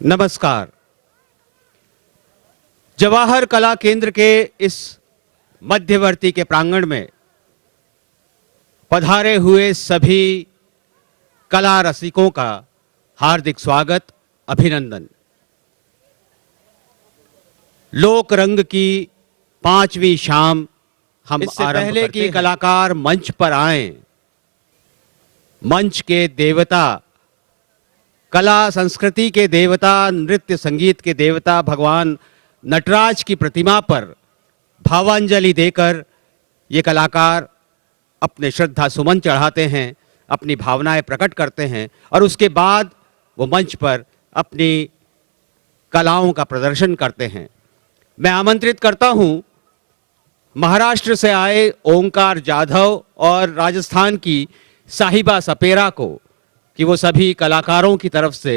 नमस्कार। जवाहर कला केंद्र के इस मध्यवर्ती के प्रांगण में पधारे हुए सभी कला रसिकों का हार्दिक स्वागत, अभिनंदन। लोक रंग की 5वीं शाम हम इससे पहले कि कलाकार मंच पर आएं, मंच के देवता, कला संस्कृति के देवता, नृत्य संगीत के देवता भगवान नटराज की प्रतिमा पर भावांजलि देकर ये कलाकार अपने श्रद्धा सुमन चढ़ाते हैं, अपनी भावनाएं प्रकट करते हैं और उसके बाद वो मंच पर अपनी कलाओं का प्रदर्शन करते हैं। मैं आमंत्रित करता हूं महाराष्ट्र से आए ओंकार जाधव और राजस्थान की साहिबा सपेरा को कि वो सभी कलाकारों की तरफ से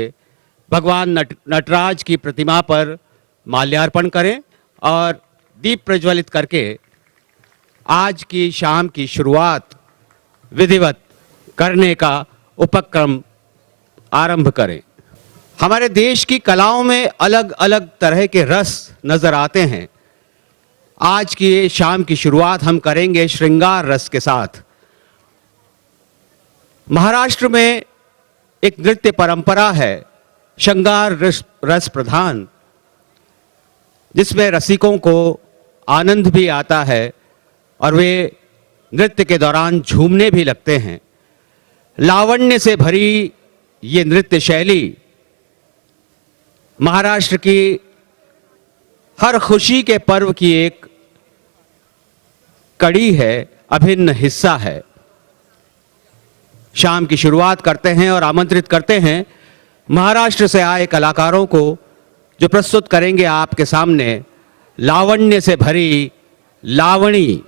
भगवान नटराज की प्रतिमा पर माल्यार्पण करें और दीप प्रज्वलित करके आज की शाम की शुरुआत विधिवत करने का उपक्रम आरंभ करें। हमारे देश की कलाओं में अलग अलग तरह के रस नजर आते हैं। आज की ये शाम की शुरुआत हम करेंगे श्रृंगार रस के साथ। महाराष्ट्र में एक नृत्य परंपरा है, श्रृंगार रस प्रधान, जिसमें रसिकों को आनंद भी आता है और वे नृत्य के दौरान झूमने भी लगते हैं। लावण्य से भरी ये नृत्य शैली महाराष्ट्र की हर खुशी के पर्व की एक कड़ी है, अभिन्न हिस्सा है। शाम की शुरुआत करते हैं और आमंत्रित करते हैं महाराष्ट्र से आए कलाकारों को, जो प्रस्तुत करेंगे आपके सामने लावण्य से भरी लावणी।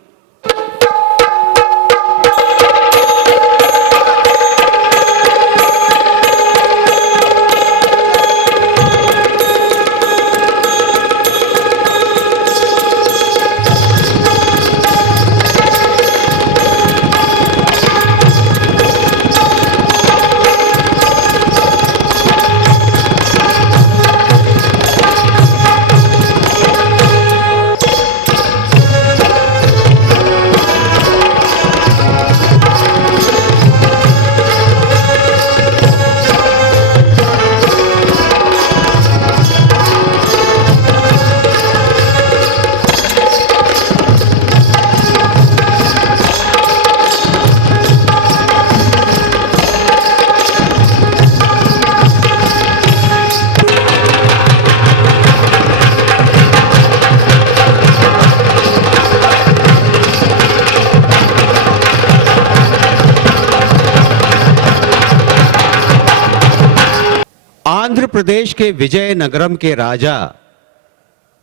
आंध्र प्रदेश के विजयनगरम के राजा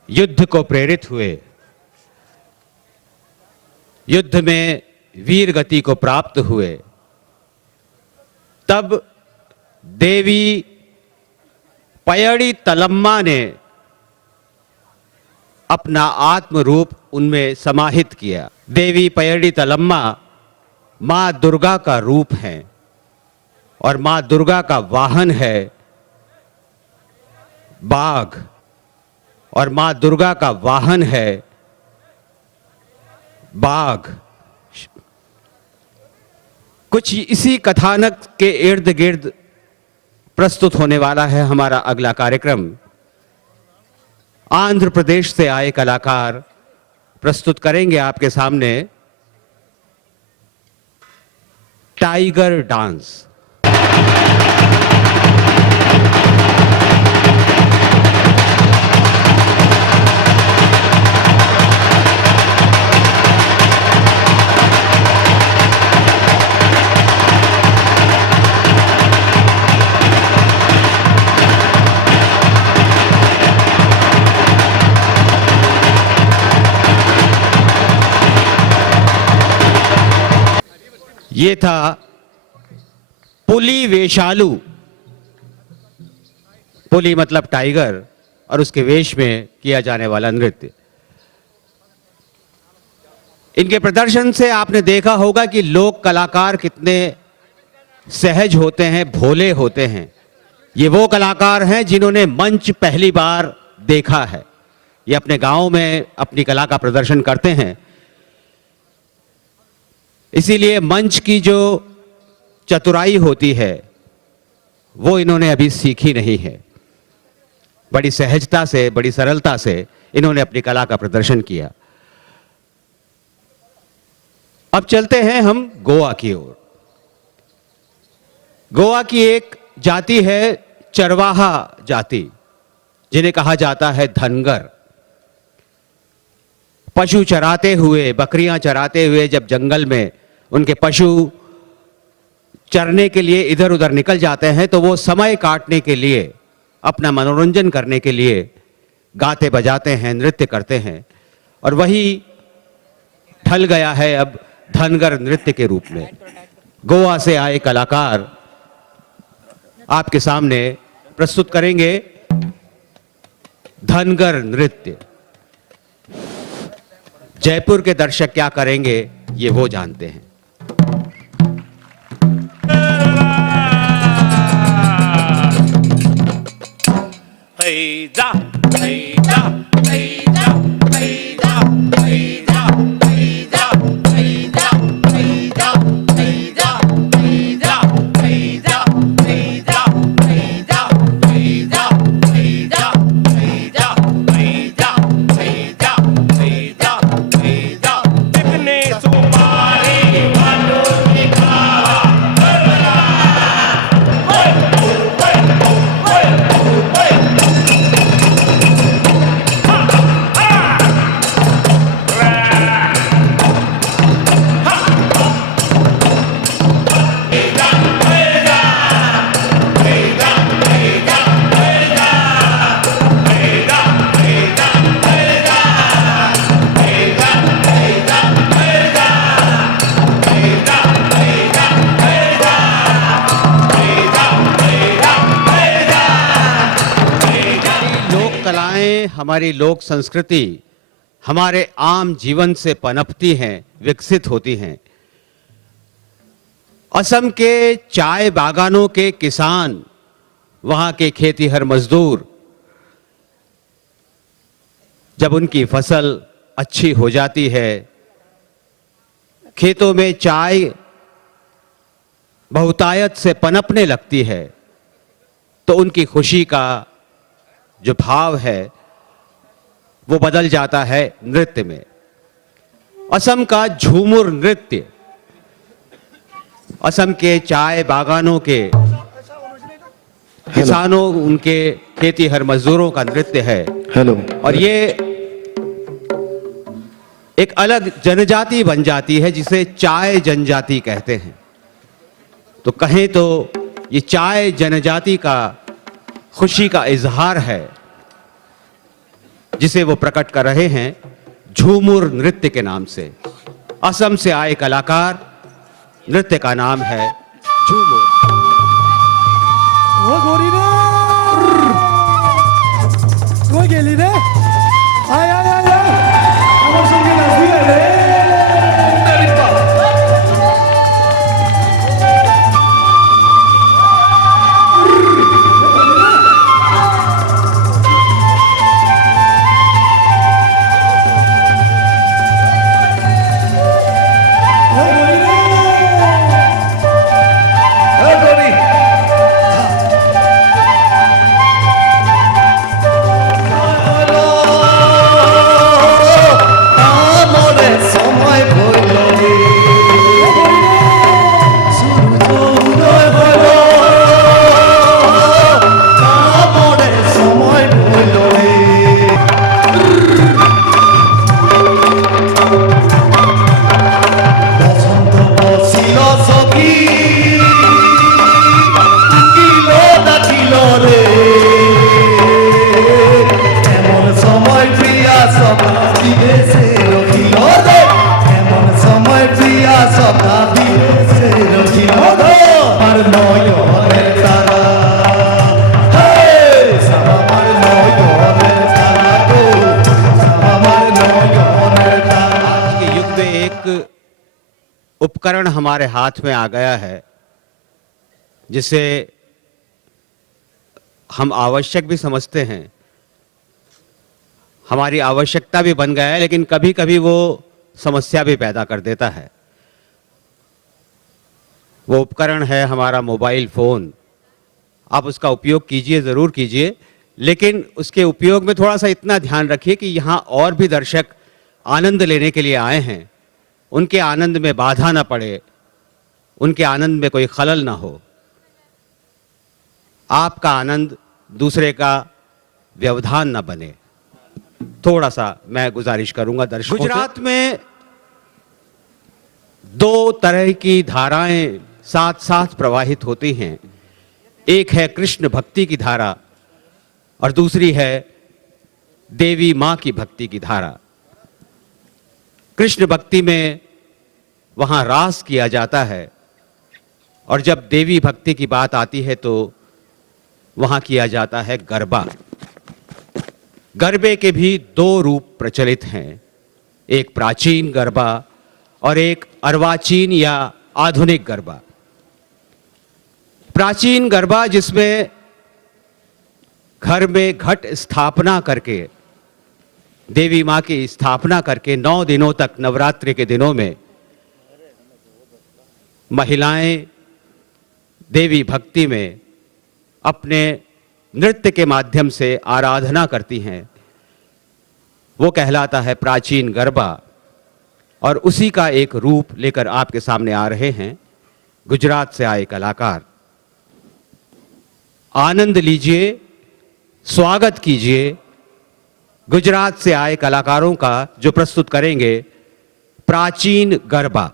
युद्ध को प्रेरित हुए, युद्ध में वीर गति को प्राप्त हुए। तब देवी पयड़ी तलम्मा ने अपना आत्म रूप उनमें समाहित किया। देवी पयड़ी तलम्मा मां दुर्गा का रूप है और मां दुर्गा का वाहन है बाघ, और मां दुर्गा का वाहन है बाघ। कुछ इसी कथानक के इर्द गिर्द प्रस्तुत होने वाला है हमारा अगला कार्यक्रम। आंध्र प्रदेश से आए कलाकार प्रस्तुत करेंगे आपके सामने टाइगर डांस। ये था पुली वेशालू, पुली मतलब टाइगर, और उसके वेश में किया जाने वाला नृत्य। इनके प्रदर्शन से आपने देखा होगा कि लोक कलाकार कितने सहज होते हैं, भोले होते हैं। ये वो कलाकार हैं जिन्होंने मंच पहली बार देखा है। ये अपने गांव में अपनी कला का प्रदर्शन करते हैं, इसीलिए मंच की जो चतुराई होती है वो इन्होंने अभी सीखी नहीं है। बड़ी सहजता से, बड़ी सरलता से इन्होंने अपनी कला का प्रदर्शन किया। अब चलते हैं हम गोवा की ओर। गोवा की एक जाति है चरवाहा जाति, जिन्हें कहा जाता है धनगर। पशु चराते हुए, बकरियां चराते हुए जब जंगल में उनके पशु चरने के लिए इधर उधर निकल जाते हैं तो वो समय काटने के लिए, अपना मनोरंजन करने के लिए गाते बजाते हैं, नृत्य करते हैं, और वही ढल गया है अब धनगर नृत्य के रूप में। गोवा से आए कलाकार आपके सामने प्रस्तुत करेंगे धनगर नृत्य। जयपुर के दर्शक क्या करेंगे ये वो जानते हैं। हमारी लोक संस्कृति हमारे आम जीवन से पनपती हैं, विकसित होती हैं। असम के चाय बागानों के किसान, वहां के खेतीहर मजदूर, जब उनकी फसल अच्छी हो जाती है, खेतों में चाय बहुतायत से पनपने लगती है, तो उनकी खुशी का जो भाव है वो बदल जाता है नृत्य में। असम का झूमुर नृत्य, असम के चाय बागानों के किसानों, उनके खेतीहर मजदूरों का नृत्य है। और ये एक अलग जनजाति बन जाती है जिसे चाय जनजाति कहते हैं। तो कहें तो ये चाय जनजाति का खुशी का इजहार है, जिसे वो प्रकट कर रहे हैं झूमुर नृत्य के नाम से। असम से आए कलाकार, नृत्य का नाम है झूमुर। वो गोरी रे, वो गेली रे, आय आय आय আমার সঙ্গে নাচবি রে। उपकरण हमारे हाथ में आ गया है जिसे हम आवश्यक भी समझते हैं, हमारी आवश्यकता भी बन गया है, लेकिन कभी कभी वो समस्या भी पैदा कर देता है। वो उपकरण है हमारा मोबाइल फ़ोन। आप उसका उपयोग कीजिए, ज़रूर कीजिए, लेकिन उसके उपयोग में थोड़ा सा इतना ध्यान रखिए कि यहाँ और भी दर्शक आनंद लेने के लिए आए हैं, उनके आनंद में बाधा ना पड़े, उनके आनंद में कोई खलल ना हो। आपका आनंद दूसरे का व्यवधान ना बने। थोड़ा सा मैं गुजारिश करूंगा दर्शकों से। गुजरात में दो तरह की धाराएं साथ साथ प्रवाहित होती हैं। एक है कृष्ण भक्ति की धारा और दूसरी है देवी मां की भक्ति की धारा। कृष्ण भक्ति में वहां रास किया जाता है और जब देवी भक्ति की बात आती है तो वहां किया जाता है गरबा। गरबे के भी दो रूप प्रचलित हैं, एक प्राचीन गरबा और एक अर्वाचीन या आधुनिक गरबा। प्राचीन गरबा जिसमें घर में घट स्थापना करके, देवी मां की स्थापना करके 9 दिनों तक, नवरात्रि के दिनों में महिलाएं देवी भक्ति में अपने नृत्य के माध्यम से आराधना करती हैं। वो कहलाता है प्राचीन गरबा और उसी का एक रूप लेकर आपके सामने आ रहे हैं गुजरात से आए कलाकार। आनंद लीजिए, स्वागत कीजिए गुजरात से आए कलाकारों का जो प्रस्तुत करेंगे प्राचीन गरबा।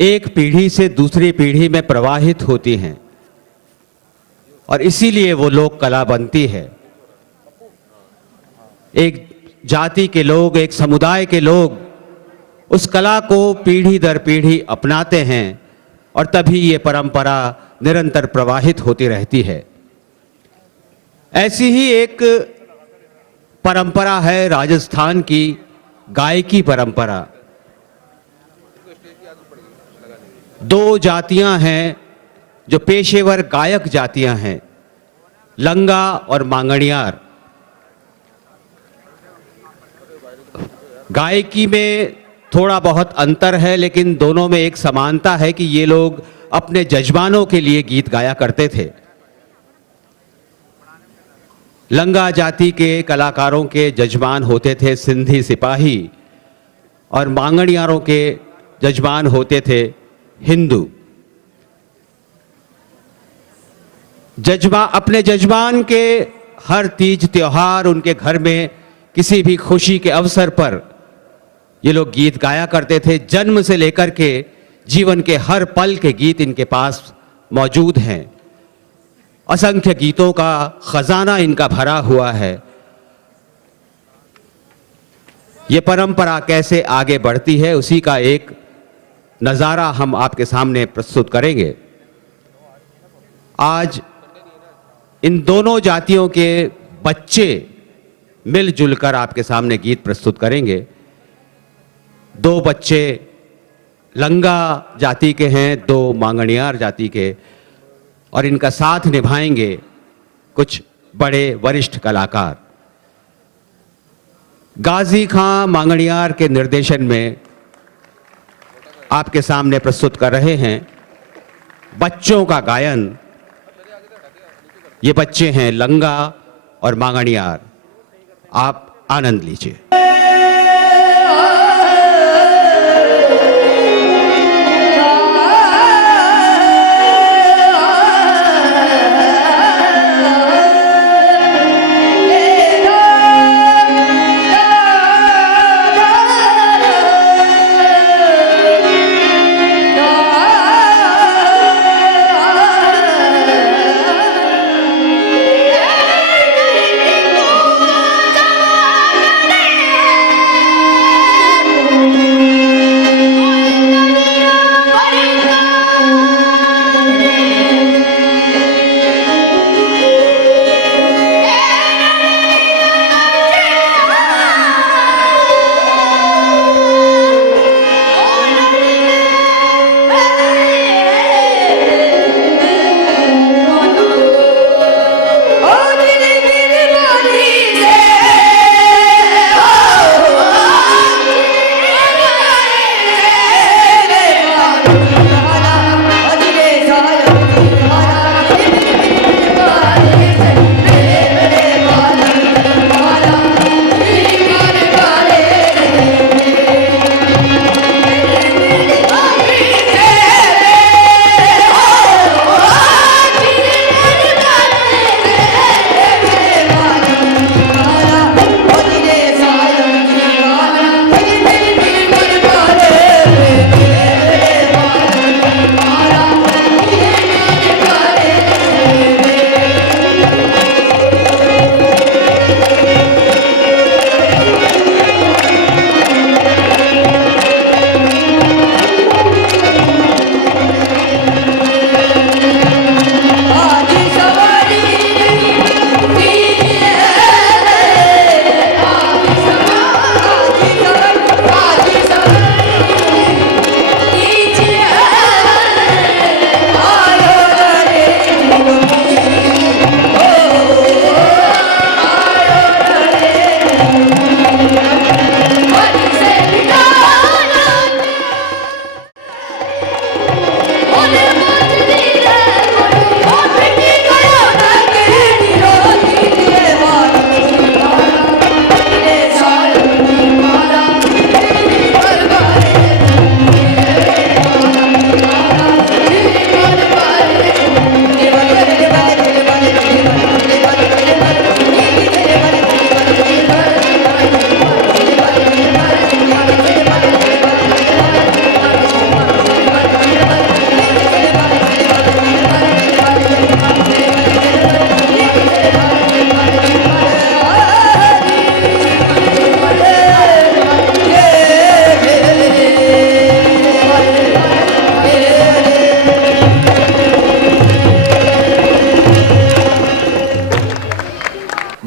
एक पीढ़ी से दूसरी पीढ़ी में प्रवाहित होती हैं और इसीलिए वो लोक कला बनती है। एक जाति के लोग, एक समुदाय के लोग उस कला को पीढ़ी दर पीढ़ी अपनाते हैं और तभी ये परंपरा निरंतर प्रवाहित होती रहती है। ऐसी ही एक परंपरा है राजस्थान की गायकी परंपरा। दो जातियां हैं जो पेशेवर गायक जातियां हैं, लंगा और मांगणियार। गायकी में थोड़ा बहुत अंतर है लेकिन दोनों में एक समानता है कि ये लोग अपने जजमानों के लिए गीत गाया करते थे। लंगा जाति के कलाकारों के जजमान होते थे सिंधी सिपाही और मांगणियारों के जजमान होते थे हिंदू। अपने जजमान के हर तीज त्योहार, उनके घर में किसी भी खुशी के अवसर पर ये लोग गीत गाया करते थे। जन्म से लेकर के जीवन के हर पल के गीत इनके पास मौजूद हैं। असंख्य गीतों का खजाना इनका भरा हुआ है। ये परंपरा कैसे आगे बढ़ती है उसी का एक नज़ारा हम आपके सामने प्रस्तुत करेंगे। आज इन दोनों जातियों के बच्चे मिलजुल कर आपके सामने गीत प्रस्तुत करेंगे। दो बच्चे लंगा जाति के हैं, दो मांगणियार जाति के, और इनका साथ निभाएंगे कुछ बड़े वरिष्ठ कलाकार। गाजी खां मांगणियार के निर्देशन में आपके सामने प्रस्तुत कर रहे हैं बच्चों का गायन ये बच्चे हैं लंगा और मांगणियार। आप आनंद लीजिए।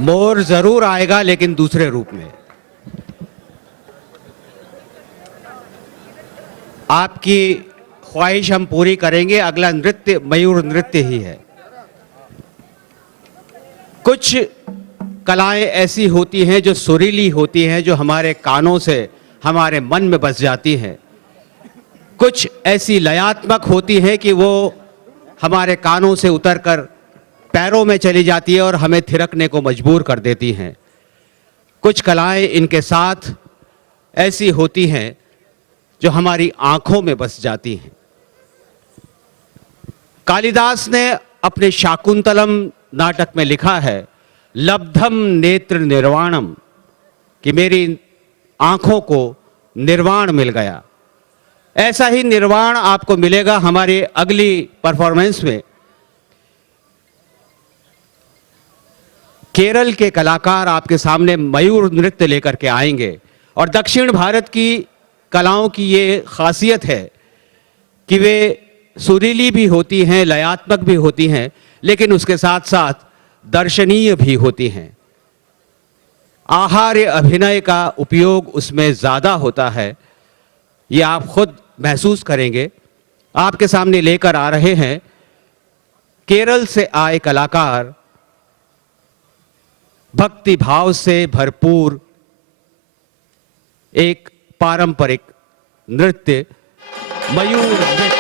मोर जरूर आएगा, लेकिन दूसरे रूप में। आपकी ख्वाहिश हम पूरी करेंगे। अगला नृत्य मयूर नृत्य ही है। कुछ कलाएं ऐसी होती हैं जो सुरीली होती हैं, जो हमारे कानों से हमारे मन में बस जाती हैं। कुछ ऐसी लयात्मक होती हैं कि वो हमारे कानों से उतरकर पैरों में चली जाती है और हमें थिरकने को मजबूर कर देती हैं। कुछ कलाएं इनके साथ ऐसी होती हैं जो हमारी आंखों में बस जाती हैं। कालिदास ने अपने शाकुंतलम नाटक में लिखा है, लब्धम नेत्र निर्वाणम, कि मेरी आंखों को निर्वाण मिल गया। ऐसा ही निर्वाण आपको मिलेगा हमारी अगली परफॉर्मेंस में। केरल के कलाकार आपके सामने मयूर नृत्य लेकर के आएंगे। और दक्षिण भारत की कलाओं की ये खासियत है कि वे सुरीली भी होती हैं, लयात्मक भी होती हैं, लेकिन उसके साथ साथ दर्शनीय भी होती हैं। आहार्य अभिनय का उपयोग उसमें ज़्यादा होता है। ये आप खुद महसूस करेंगे। आपके सामने लेकर आ रहे हैं केरल से आए कलाकार, भक्ति भाव से भरपूर एक पारंपरिक नृत्य मयूर नृत्य।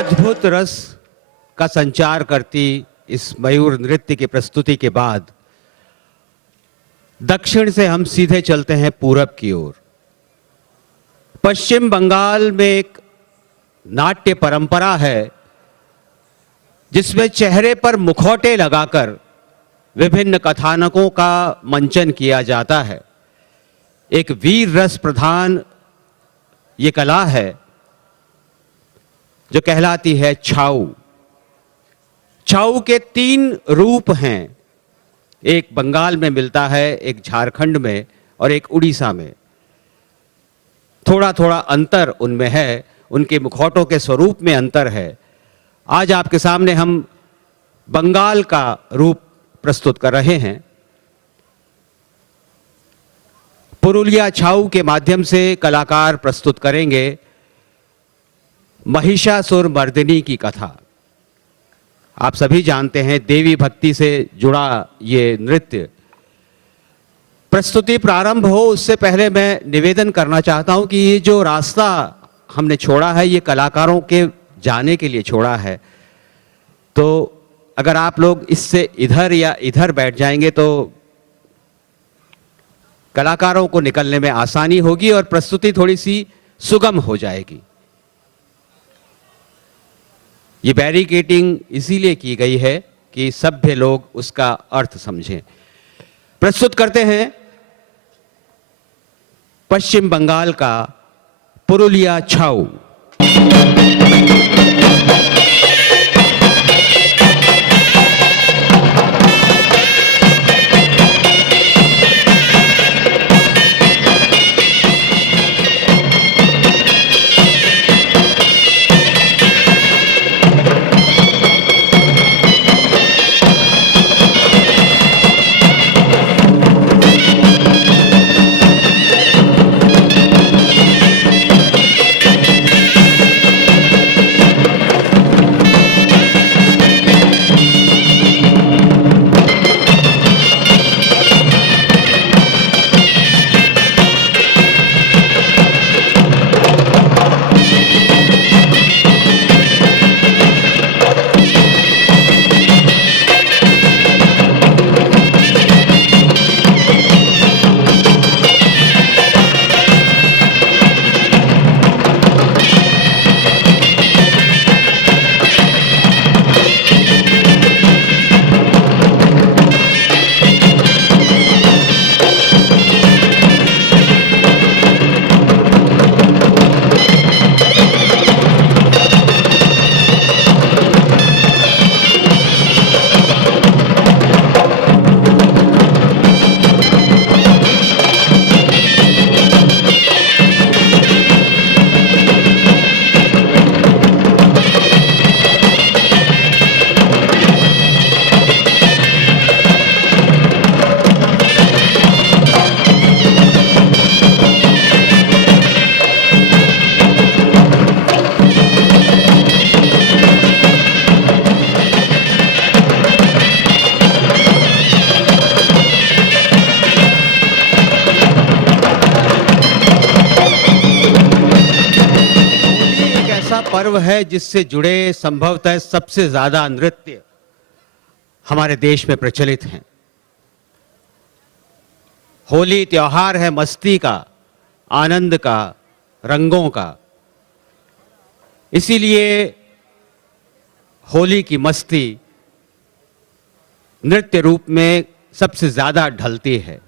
अद्भुत रस का संचार करती इस मयूर नृत्य की प्रस्तुति के बाद दक्षिण से हम सीधे चलते हैं पूरब की ओर। पश्चिम बंगाल में एक नाट्य परंपरा है जिसमें चेहरे पर मुखौटे लगाकर विभिन्न कथानकों का मंचन किया जाता है। एक वीर रस प्रधान ये कला है जो कहलाती है छाऊ। छाऊ के 3 रूप हैं, एक बंगाल में मिलता है, एक झारखंड में और एक उड़ीसा में। थोड़ा थोड़ा अंतर उनमें है, उनके मुखौटों के स्वरूप में अंतर है। आज आपके सामने हम बंगाल का रूप प्रस्तुत कर रहे हैं। पुरुलिया छाऊ के माध्यम से कलाकार प्रस्तुत करेंगे महिषासुर मर्दिनी की कथा। आप सभी जानते हैं देवी भक्ति से जुड़ा ये नृत्य। प्रस्तुति प्रारंभ हो उससे पहले मैं निवेदन करना चाहता हूं कि ये जो रास्ता हमने छोड़ा है ये कलाकारों के जाने के लिए छोड़ा है। तो अगर आप लोग इससे इधर या इधर बैठ जाएंगे तो कलाकारों को निकलने में आसानी होगी और प्रस्तुति थोड़ी सी सुगम हो जाएगी। ये बैरिकेडिंग इसीलिए की गई है कि सभ्य लोग उसका अर्थ समझें। प्रस्तुत करते हैं पश्चिम बंगाल का पुरुलिया छाऊ। पर्व है जिससे जुड़े संभवतः सबसे ज्यादा नृत्य हमारे देश में प्रचलित हैं। होली त्योहार है मस्ती का, आनंद का, रंगों का। इसीलिए होली की मस्ती नृत्य रूप में सबसे ज्यादा ढलती है।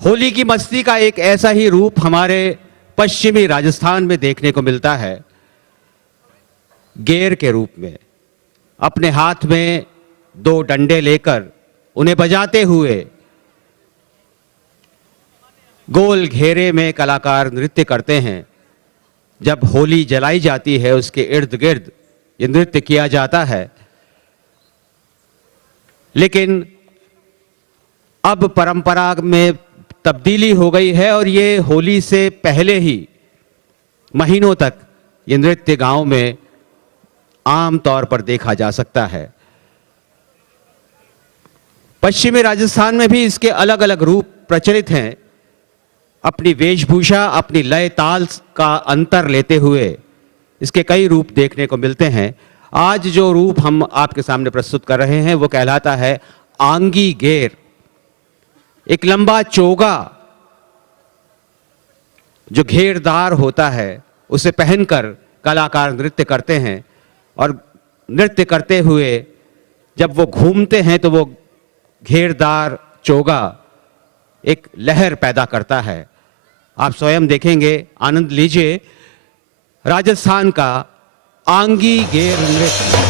होली की मस्ती का एक ऐसा ही रूप हमारे पश्चिमी राजस्थान में देखने को मिलता है, गेर के रूप में। अपने हाथ में 2 डंडे लेकर उन्हें बजाते हुए गोल घेरे में कलाकार नृत्य करते हैं। जब होली जलाई जाती है उसके इर्द गिर्द ये नृत्य किया जाता है। लेकिन अब परंपरा में तब्दीली हो गई है और ये होली से पहले ही महीनों तक ये नृत्य गांव में आम तौर पर देखा जा सकता है। पश्चिमी राजस्थान में भी इसके अलग अलग रूप प्रचलित हैं। अपनी वेशभूषा, अपनी लय ताल का अंतर लेते हुए इसके कई रूप देखने को मिलते हैं। आज जो रूप हम आपके सामने प्रस्तुत कर रहे हैं वो कहलाता है आंगी गेर। एक लंबा चोगा जो घेरदार होता है उसे पहनकर कलाकार नृत्य करते हैं, और नृत्य करते हुए जब वो घूमते हैं तो वो घेरदार चोगा एक लहर पैदा करता है। आप स्वयं देखेंगे, आनंद लीजिए राजस्थान का आंगी गेर नृत्य।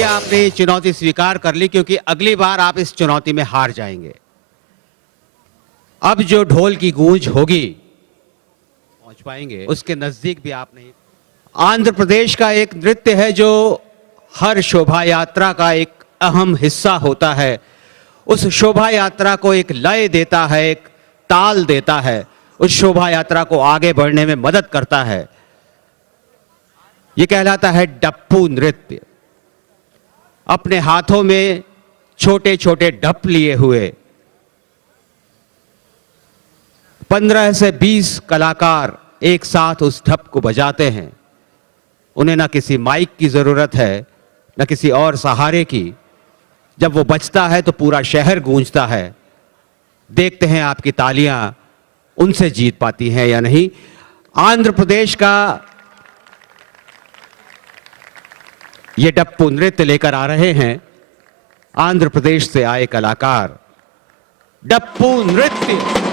आपने चुनौती स्वीकार कर ली, क्योंकि अगली बार आप इस चुनौती में हार जाएंगे। अब जो ढोल की गूंज होगी पहुंच पाएंगे, उसके नजदीक भी आप नहीं। आंध्र प्रदेश का एक नृत्य है जो हर शोभा यात्रा का एक अहम हिस्सा होता है। उस शोभा यात्रा को एक लय देता है, एक ताल देता है, उस शोभा यात्रा को आगे बढ़ने में मदद करता है। यह कहलाता है डप्पू नृत्य। अपने हाथों में छोटे छोटे ढप लिए हुए 15 से 20 कलाकार एक साथ उस ढप को बजाते हैं। उन्हें ना किसी माइक की जरूरत है, ना किसी और सहारे की। जब वो बजता है तो पूरा शहर गूंजता है। देखते हैं आपकी तालियां उनसे जीत पाती हैं या नहीं। आंध्र प्रदेश का ये डप्पू नृत्य लेकर आ रहे हैं आंध्र प्रदेश से आए कलाकार। डप्पू नृत्य।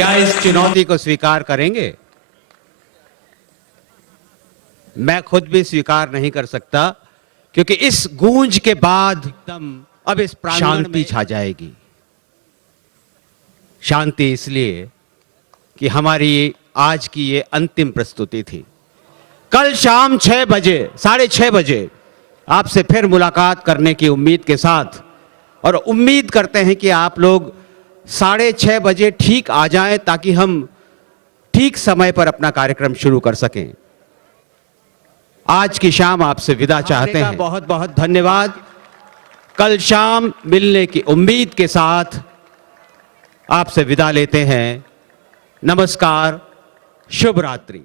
क्या इस चुनौती को स्वीकार करेंगे? मैं खुद भी स्वीकार नहीं कर सकता, क्योंकि इस गूंज के बाद एकदम अब इस प्रांगण शांति छा जाएगी। शांति इसलिए कि हमारी आज की ये अंतिम प्रस्तुति थी। कल शाम 6 बजे, 6:30 बजे आपसे फिर मुलाकात करने की उम्मीद के साथ, और उम्मीद करते हैं कि आप लोग 6:30 बजे ठीक आ जाएं, ताकि हम ठीक समय पर अपना कार्यक्रम शुरू कर सकें। आज की शाम आपसे विदा चाहते हैं। बहुत बहुत धन्यवाद। कल शाम मिलने की उम्मीद के साथ आपसे विदा लेते हैं। नमस्कार, शुभ रात्रि।